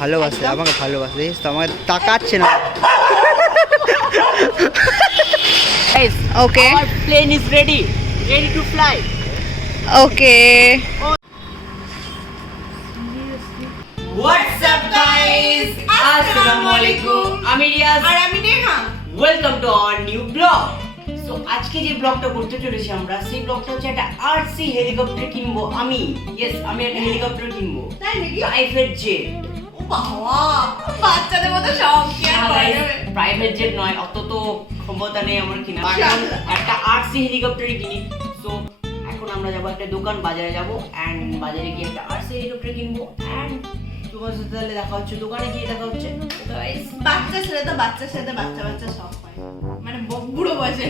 ভালোবাসে, আমাকে ভালোবাসে, জানিস তো, আমাকে তাকাচ্ছে না। ওকে, Our plane is ready to fly. Okay. What's up guys? Assalamualaikum. আমি রিয়াজ আর আমি Neha. Welcome to our new blog. So আজকে যে ব্লগটা করতে চলেছি আমরা, সেই ব্লগটা হচ্ছে একটা আরসি হেলিকপ্টার কিনবো আমি। ইয়েস, আমি একটা হেলিকপ্টার কিনবো, তাই নাকি? Private jet. ও বাবা, বাচ্চাদের মতো শখ কি আর করা যাবে? প্রাইভেট জেট নয়, অত তো ক্ষমতা নেই আমার কিনা, একটা আরসি হেলিকপ্টারই কিনি। সো এখন আমরা যাবো একটা দোকান, বাজারে যাবো, এন্ড বাজারে গিয়ে একটা আরসি হেলিকপ্টার কিনবো। এন্ড তোমার সাথে তাহলে দেখা হচ্ছে, দোকানে গিয়ে দেখা হচ্ছে। বাচ্চা ছেলে তো বাচ্চার সাথে বাচ্চা বাচ্চা শখ হয়, মানে বুড়ো বয়সে।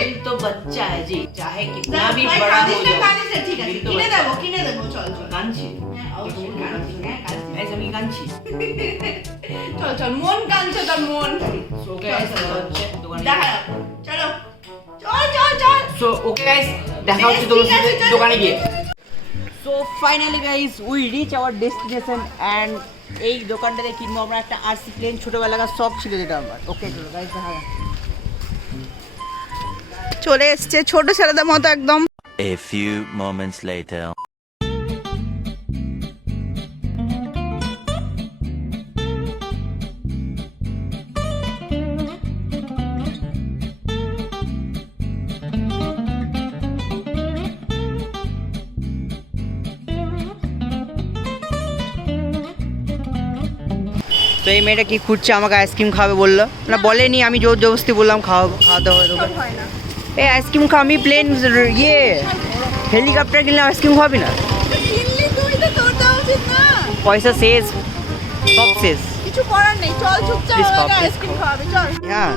दिल तो बच्चा है जी, चाहे कितना भी ভাই, बड़ा हो কাঁদিস না, जाए। কাঁদিস না, ঠিক আছে, दिल तो কিনে बच्चा দেবো, है। কিনে দেবো, চল চল। কাঁদছি। হ্যাঁ, অবশ্যই কাঁদছি, হ্যাঁ, কাঁদছি। Guys, আমি কাঁদছি। চল চল, মন কাঁদছে তোর মন। So guys, দেখা হচ্ছে দোকানে। দেখা যাক। চলো চল চল চল। So okay guys, দেখা হচ্ছে বেশ, তোমার ঠিক সাথে আছে, চলো। দোকানে গিয়ে। So finally guys, we reach our destination and এই দোকানটাতে কিনবো আমরা একটা আরসি প্লেন। ছোটবেলাকার শখ ছিল যেটা আমার। ওকে চলো গাইস, দেখা যাক। চলে এসছে ছোট ছেলেদের মতো একদম। A few moments later. তো এই মেয়েটা কি খুঁজছে, আমাকে আইসক্রিম খাওয়াবে বললো, না বলেনি, আমি জোর জবরদস্তি বললাম খাওয়াতে হবে তোকে। হয় না, এই আইসক্রিম খা, আমি প্লেন ইয়ে হেলিকপ্টার কিনলাম, আইসক্রিম খাওয়াবি না? কিনলি তুই তো, তোর দেওয়া উচিত না। পয়সা শেষ, সব শেষ। কিছু করার নেই, চল চুপচাপ Please আমাকে stop, আইসক্রিম খাওয়াবে, চল। হ্যাঁ,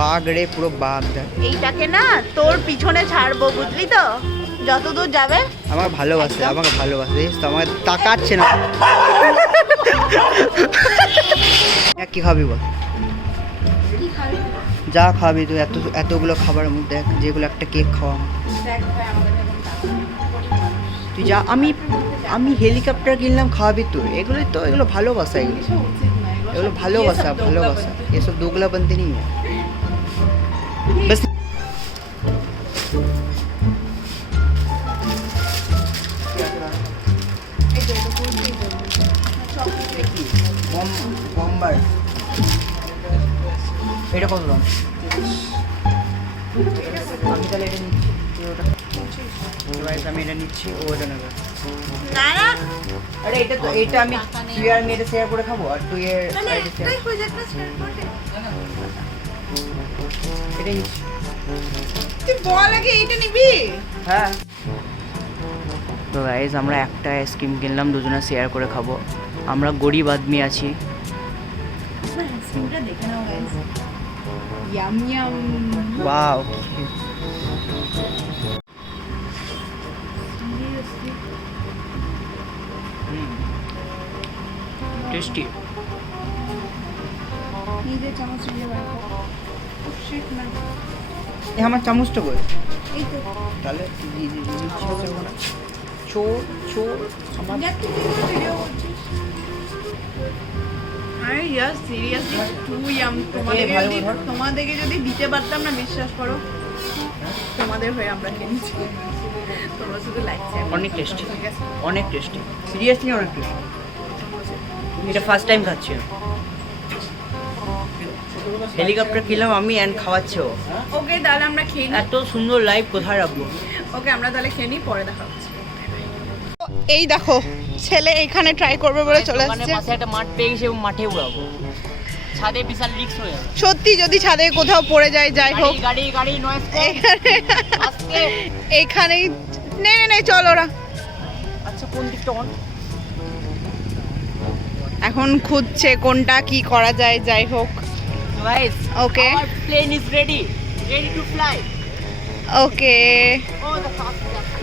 বাঘ রে, পুরো বাঘ দেখ। এইটাকে না তোর পিছনে ছাড়বো, বুঝলি তো, যতদূর যাবে। আমাকে ভালোবাসে, আমাকে ভালোবাসে, জানিস তো, আমাকে তাকাচ্ছে না। কি খাবি বল, কি খাবি? যা খাবি তুই, এতগুলো খাবারের মধ্যে দেখ, যেগুলো একটা কেক খাওয়া। দেখ ভাই, আমাদের এখন টাকা তুই যা, আমি হেলিকপ্টার কিনলাম, খাওয়াবি তুই। এগুলো ভালোবাসা, এগুলো উচিত না, এগুলো ভালোবাসা, ভালোবাসা, এসব दोगला बनते नहीं है बस। বম্বার এটা কত দাম? আমি তাহলে এটা নিচ্ছি, তুই ওটা। আমি এটা নিচ্ছি, ও এটা নেবে। না না, আরে এটা আমি, তুই আর আমি এটা শেয়ার করে খাবো, আর তুই এর মানে এটা share- একটাই হয়ে যাক না, শেয়ার করে। এটাই নিচ্ছি। তুই বল আগে, এইটা নিবি? হ্যাঁ। তো গাইজ, আমরা একটা আইসক্রিম কিনলাম, দুজনে শেয়ার করে খাবো। আমরা গরিব আদমি আছি। আইসক্রিমটা দেখে নাও guys, yum yum. Wow, tasty. নিজে চামচ নিয়ে বার কর। শিট না, এ আমার চামচটা কই? এই তো। তাহলে চোর আমার। দেখ তুই কি ভিডিও করছিস? আরে ইয়ার সিরিয়াসলি তুই তোমাদেরকে যদি দিতে পারতাম না, বিশ্বাস করো, তোমাদের হয়ে আমরা কিনছি। তোমরা শুধু লাইক শেয়ার। অনেক টেস্টি, ঠিক আছে, অনেক টেস্টি, সিরিয়াসলি অনেক টেস্টি। এটা ফার্স্ট টাইম খাচ্ছি। হেলিকপ্টার কিনলাম আমি, অ্যান্ড খাওয়াচ্ছে ও। ওকে তাহলে আমরা খেয়ে নিই। এত সুন্দর লাইভ কোথায় রাখবো? ওকে আমরা তাহলে খেয়ে নিই, পরে দেখা হচ্ছে। এই দেখো, ছেলে এখানে ট্রাই করবে বলে চলে আসছে। পাশে একটা মাঠ পেয়ে গেছে এবং মাঠে উড়াবো। ছাদে বিশাল রিস্ক হয়ে যাবে। সত্যি যদি ছাদে কোথাও পড়ে যায়, যাই হোক, গাড়ি নয়েজ আস্তে। এইখানেই নে চল ওরা। আচ্ছা, কোন দিকটা অন? এখন খুঁজছে কোনটা কি করা যায়, যাই হোক। Guys, okay our plane is ready to fly. Okay, Oh, the fast.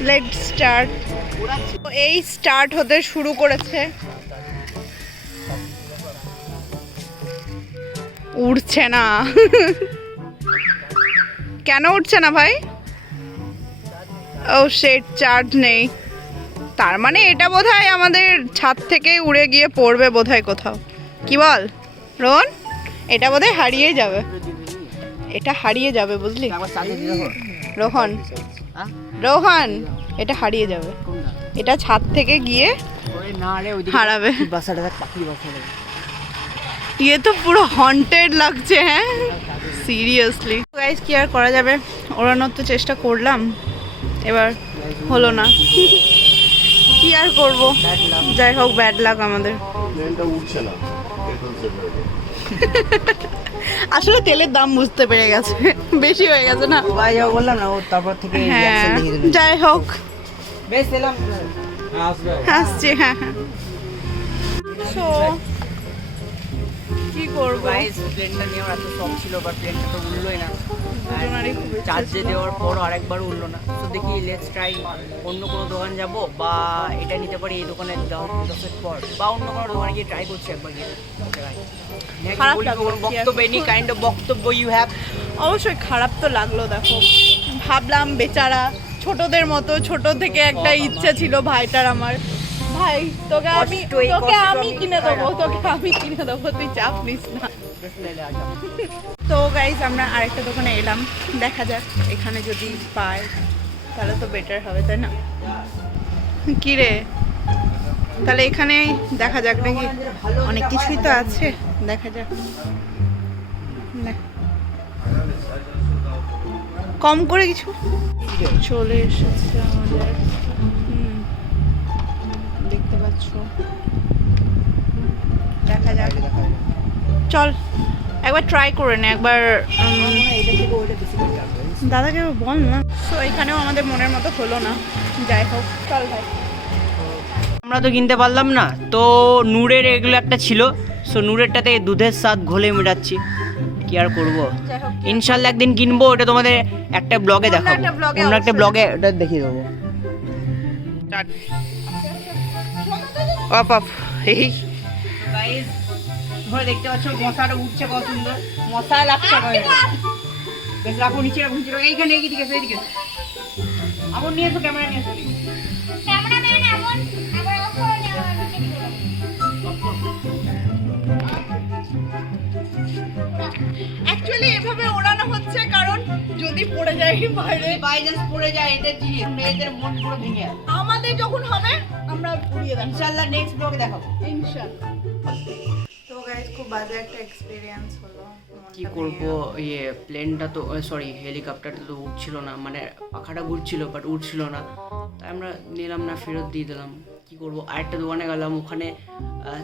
Let's start. এই স্টার্ট হতে শুরু করেছে, উড়ছে না। কেন উঠছে না ভাই? ও শিট, চার্জ নেই। তার মানে এটা বোধহয় আমাদের ছাদ থেকে উড়ে গিয়ে পড়বে বোধহয় কোথাও, কি বল রোহন? এটা বোধহয় হারিয়ে যাবে, এটা হারিয়ে যাবে বুঝলি রোহন, রোহন এটা হারিয়ে যাবে, এটা ছাদ থেকে গিয়ে হারাবে। ये तो পুরো হন্টেড লাগছে। হ্যাঁ সিরিয়াসলি গাইস, কি আর করা যাবে, ওড়ানোর তো চেষ্টা করলাম, এবার হলো না, কি আর করব, যাই হোক ব্যাড লাক আমাদের। আসলে তেলের দাম বুঝতে পেরে গেছে, বেশি হয়ে গেছে না, বললাম না ও তারপর থেকে হ্যাঁ যাই হোক বেশ এলাম হাসছি। হ্যাঁ হ্যাঁ সো কি করবো, গাইস প্লেনটা নিয়ে আমার এত শখ ছিল, বাট প্লেনটা তো উড়লোই না, দুজনেরই খুব ইচ্ছা চার্জে ছিল। দেওয়ার পর আরেকবার উড়লো না। তো দেখি লেটস ট্রাই অন্য কোনো দোকান যাব, বা এটা নিতে পারি এই দোকানে যাওয়ার পর, বা অন্য কোনো দোকানে গিয়ে ট্রাই করছি একবার গিয়ে। খারাপ লাগলো, বক্তব্য এনি কাইন্ড অফ বক্তব্য ইউ হ্যাভ? অবশ্যই খারাপ তো লাগলো, দেখো ভাবলাম বেচারা ছোটদের মতো, ছোট থেকে একটা ইচ্ছা ছিল ভাইটার আমার, ভাই তোকে আমি কিনে দেবো, তোকে আমি কিনে দেবো, তুই চাপ নিস না। তো গাইজ আমরা আরেকটা দোকানে এলাম, দেখা যাক এখানে যদি পাই তাহলে তো বেটার হবে, তাই না? কি রে, তাহলে এখানেই দেখা যাক নাকি, অনেক কিছুই তো আছে, দেখা যাক। না। কম করে কিছু চলে এসেছে আমাদের, দেখতে পাচ্ছ, দেখা যাক, চল একবার ট্রাই করে নে একবার, দাদাকে বল না। তো এখানেও আমাদের মনের মতো হলো না, যাই হোক চল ভাই। আমরা তো কিনতে পারলাম না, তো নূরের এগুলো একটা ছিল, সো নূরেরটাতে দুধের স্বাদ ঘোলে মেটাচ্ছি, কি আর করবো, যাই হোক ইনশাল্লাহ একদিন কিনবো, ওটা তোমাদের একটা ব্লগে দেখাবো, একটা vlog-এ অন্য একটা অবশ্যই ব্লগে ওটা দেখিয়ে দেবো। অপ অপ এই গাইস তোমরা দেখতে পাচ্ছ মশাটা উঠছে কত সুন্দর, মশা লাগছে বেশ, রাখো নিচে, রাখো নিচে, রাখো এইখানে, এইদিকে এইদিকে আমন নিয়ে এসো, ক্যামেরা নিয়ে এসো। অ্যাকচুয়ালি এভাবে ওড়ানো হচ্ছে কারণ যদি পড়ে যায় বাইরে, বাই চান্স পড়ে যায়, এদের জিনিস, এদের মন পুরো ভেঙে যায়। আমাদের যখন হবে আমরা উড়িয়ে দেব ইনশাল্লাহ নেক্সট ব্লগে দেখাবো। ইনশাআল্লাহ। তো গাইস খুব বাজে একটা এক্সপেরিয়েন্স হলো, কি করব, ইয়ে প্লেনটা তো সরি হেলিকপ্টারটা তো উঠছিল না, মানে পাখাটা ঘুরছিল বাট উঠছিল না, তাই আমরা নিলাম না, ফেরত দিয়ে দিলাম। কি করব, আরেকটা দোকানে গেলাম, ওখানে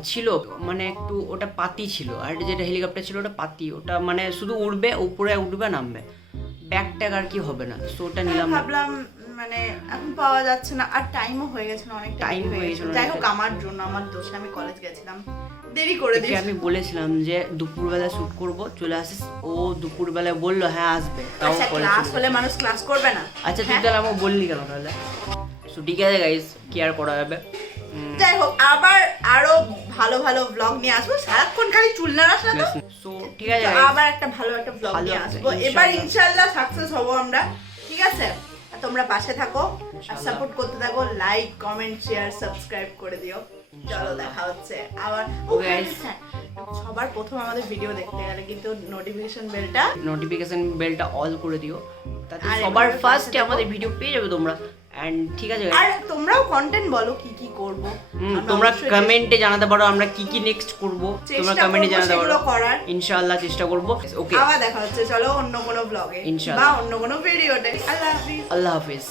ছিল মানে একটু ওটা পাতি ছিল, আর যেটা হেলিকপ্টার ছিল ওটা পাতি, ওটা মানে শুধু উড়বে, উপরে উঠবে নামবে, ব্যাগ ট্যাগ আর কি হবে না, সো ওটা নিলাম না। ভাবলাম মানে এখন পাওয়া যাচ্ছে না, আর টাইমও হয়ে গেছে না, অনেক টাইম Time হয়ে হয়ে গেছে। গেছিল, যাই হোক আমার জন্য, আমার দোষে, আমি কলেজ গেছিলাম, দেরি করে ওকে দিয়েছি। আমি বলেছিলাম যে দুপুরবেলা শ্যুট করব, চলে আসিস, ও দুপুরবেলায় বললো হ্যাঁ আসবে, তাও আচ্ছা কলেজ ক্লাস হলে মানুষ ক্লাস করবে না? আচ্ছা তুই হ্যাঁ? তাহলে আমাকে বললি কেন তাহলে? সো ঠিক আছে গাইস, কি আর করা যাবে। যাই হোক আবার আরো ভালো ভালো ব্লগ নিয়ে আসবো, সারাক্ষণ খালি চুল নাড়াস না তো। সো ঠিক আছে তো guys, আবার একটা ভালো একটা ব্লগ ভালো নিয়ে একটা, আসবো, এবার ইনশাআল্লাহ। ইনশাআল্লাহ সাকসেস হবো আমরা, ঠিক আছে? আর তোমরা পাশে থাকো আর ইনশাআল্লাহ। সাপোর্ট করতে থাকো, লাইক কমেন্ট শেয়ার সাবস্ক্রাইব করে দিও। চলো ইনশাআল্লাহ। দেখা হচ্ছে আবার। Okay, guys. হ্যাঁ, সবার প্রথম আমাদের ভিডিও দেখতে গেলে কিন্তু নোটিফিকেশন বেলটা নোটিফিকেশন বেলটা অল করে দিও, তাতে আর সবার এভাবে ফার্স্টে পাশে আমাদের থেকো। ভিডিও পেয়ে যাবে তোমরা। এন্ড ঠিক আছে আর guys, তোমরাও কন্টেন্ট বলো কি কি করব, আমরা তোমরা অবশ্যই কমেন্টে জানাতে পারো আমরা কি কি নেক্সট করব, তোমরা চেষ্টা কমেন্টে করবো জানাতে পারো, সেগুলো করার। ইনশাআল্লাহ চেষ্টা করব। ওকে, আবার দেখা হচ্ছে চলো অন্য কোনো ব্লগে বা ইনশাআল্লাহ। অন্য কোনো ভিডিওতে। আল্লাহ হাফিজ। আল্লাহ হাফেজ।